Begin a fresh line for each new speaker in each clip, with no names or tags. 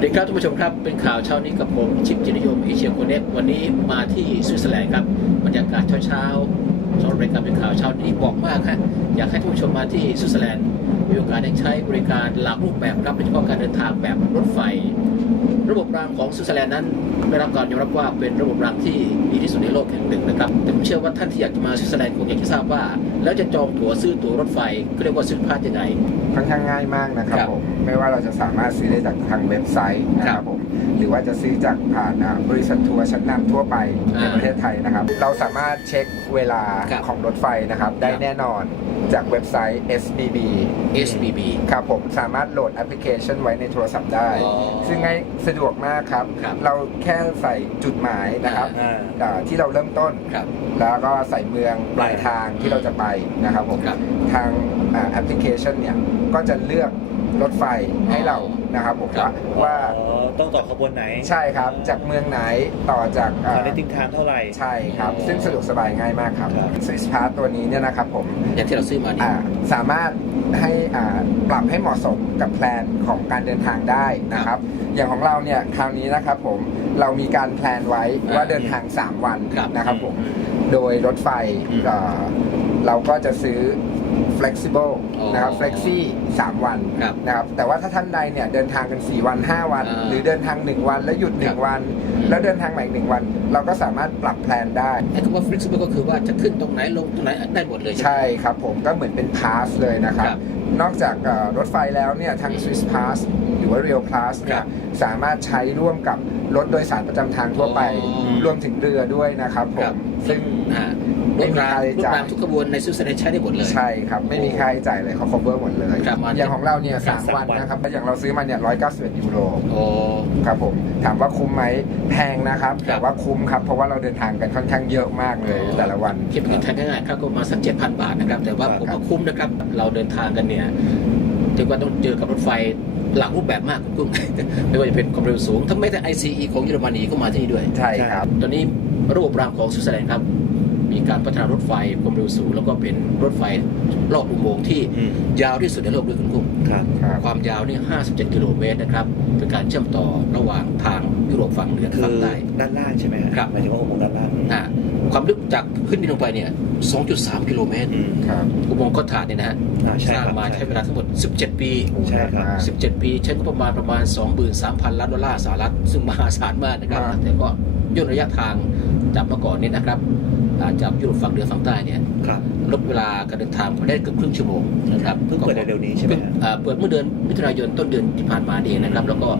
วัสดีครับท่านผู้ชมครับ เป็นข่าวเช้านี้กับผมชิปจิตรยมเอเชียโคเนตวันนี้มาที่สวิตเซอร์แลนด์ครับบรรยากาศเช้าๆสำหรับรายการเป็นข่าวเช้านี้บอกมากฮะอยากให้ท่านผู้ชมมาที่สวิตเซอร์แลนด์มีโอกาสได้ใช้บริการหลากรูปแบบครับโดยเฉพาะการเดินทางแบบรถไฟ ระบบรางของสวิตเซอร์แลนด์นั้นได้รับการยอมรับว่าเป็นระบบรางที่ดีที่สุดในโลกแห่งหนึ่งนะครับแต่ผมเชื่อว่าท่านที่อยากจะมาสวิตเซอร์แลนด์คงอยากจะทราบว่าแล้วจะจองตั๋วซื้อตั๋วรถไฟก็เรียกว่าซื้อพาสยังไง
ค่อนข้างง่ายมากนะครับ
ครับ
ผมไม่ว่าเราจะสามารถซื้อได้จากทางเว็บไซต์นะค
ครั
รับบผมหรือว่าจะซื้อจากผ่านอ่าบริษัททัวร์ชั้นนำทั่วไปใน
อ่า
ประเทศไทยนะครับ เราสามารถเช็คเวลา
ครับ
ของรถไฟนะครับ ได้
ครับ
แน่นอนจากเว็บไซต์ SBB
SBB
ครับผมสามารถโหลดแอปพลิเคชันไว้ในโทรศัพท์ได้
อ๋อ
ซึ่งง่ายสะดวกมากครับ
ครับ
เราแค่ใส่จุดหมายนะครับ
อ่า
อ่าที่เราเริ่มต้น
ครับ
แล้วก็ใส่เมืองปลายทางที่เราจะไปนะครับผม
ครับ
ทางอ่าแอปพลิเคชันเนี่ยก็จะเลือกรถไฟให้เรานะครับผม
ครั
ว่า
บ
ว่า
อ๋อต้องต่อขบวนไหน
ใช่ครับจากเมืองไหนต่อจากอ่า
คอนเนคติ้งไทม์เท่าไหร่
ใช่ครับ ซึ่งสะดวกสบายง่ายมากครับ
ครับ
Swiss Pass ตัวนี้เนี่ยนะครับผม
อย่างที่เราซื้อมานี่
อ่าสามารถให้อ่าปรับให้เหมาะสมกับแพลนของการเดินทางได้นะครับ อย่างของเราเนี่ยคราวนี้นะครับผมเรามีการแพลนไว้ว่าเดินทาง 3 วัน
ครับ
นะครับผม โดยรถไฟ
อืม
เอ่อ เราก็จะซื้อ flexible
อ๋อ
นะครับ flexi 3 วัน
ครับ
นะครับ แต่ว่าถ้าท่านใดเนี่ยเดินทางกัน 4 วัน 5 วัน
อ่า
หรือเดินทาง 1 วัน แล้วหยุด
ครับ
1 วัน
อืม
แล้วเดินทางใหม่อีกหนึ่งวัน เราก็สามารถปรับแพลนได้
ไอ้คำว่า flexible ก็คือว่าจะขึ้นตรงไหนลงตรงไหนได้หมดเลยใช่ไหม
ใช่ครับผมก็เหมือนเป็น pass เลยนะครับ
ครับ
นอกจากเอ่อรถไฟแล้วเนี่ยทาง Swiss Pass หรือว่า Rail Pass
ค
เนี่
รั
ย
บ
สามารถใช้ร่วมกับรถโดยสารประจำทางทั่วไป
อ๋อ
รวมถึงเรือด้วยนะครับผ
ครั
ม
บ
ซึ่ง
อ่า
ไม่
รถ
มี
ราง
ค่าใช้
รถ
จ่าย
รางทุกขบวนในสวิตเซอร์แลนด์ใช้ได้หมดเลย
ใช่ครับไม่มีค่าใช้จ่ายเลยเขา cover หมดเลย
ครับมา
อย่างของเราเนี่ย
ครั
สา
บ
มวัน
สามวัน
นะครับอย่างเราซื้อมาเนี่ย191ยูโร
โอ้
ครับผมถามว่าคุ้มไหมแพงนะครับ
ครับ
แต่ว่าคุ้มครับ เพราะว่าเราเดินทางกันค่อนข้างเยอะมากเลยแต่ละวัน
คิดเป็นเงินไทยง่ายๆครับก็ประมาณสักเจ็ดพันบาทนะครับ แต่ว่า
ครับ
ผมว่าคุ้มนะครับ เราเดินทางกันเนี่ยถึงว่าต้องเจอกับรถไฟ หลากรูปแบบมากคุณกุ้ง ไม่ว่าจะเป็นความเร็วสูงทั้งไม่แต่ ICE ของเยอรมนีก็มาที่นี่ด้วย
ใช่ครับ
ตอนนี้ระบบรางของสวิตเซอร์แลนด์ครับ มีการพัฒนารถไฟความเร็วสูงแล้วก็เป็นรถไฟลอดอุโมงค์ที่
อืม
ยาวที่สุดในโลกด้วยคุณกุ้ง
ครับ
ครับ
ความยาวนี่57 กิโลเมตรนะครับเป็นการเชื่อมต่อระหว่างทางยุโรปฝั่งเหนือกับ
คื
ฝั่
อง
ใต้
ด้านล่างใช่ไหมฮะ
ครับ
หมายถึงว่าอุโมงค์ด้านล่าง
อ่าความลึกจากพื้นดินลงไปเนี่ย 2.3 กิโลเมตร
อืม
ครับ
อุโมงค์ก็ถาดเนี่ยนะฮะ
อ่าใช่
สร้าง
ครับ
มาใช้เวลาทั้งหมด 17 ปี
ใช่ครับ
17 ปีใช้งบประมาณประมาณ 23,000 ล้านดอลลาร์สหรัฐ ซึ่งมหาศาลมากนะครับ
มาก
แต่ก็ย่นระยะทางจากเมื่อก่อนนี้นะครับอ่า จากยุโรปฝั่งเหนือฝั่งใต้เนี่ย
ครับ
ลดเวลาการเดินทางมาได้เกือบครึ่งชั่วโมงนะครับ
เพิ่งเปิดเร็วๆนี้ใช่ไหมฮะ
เอ่อเปิดเมื่อเดือนมิถุนายนต้นเดือนที่ผ่านมานี่เองนะครับ แล้วก็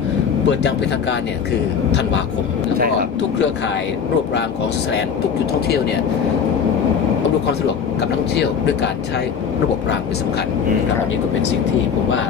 เปิดอย่างเป็นทางการเนี่ยคือธันวาคม แล้ว
ใช่
ก็
ครับ
ทุกเครือข่ายรวบรามของสวิตเซอร์แลนด์ทุกจุดท่องเที่ยวเนี่ยอำนวยความสะดวกกับนักท่องเที่ยวด้วยการใช้ระบบรางเป็นสำคัญ
อืม
นะครับ
ครับ
อันนี้ก็เป็นสิ่งที่ผมว่า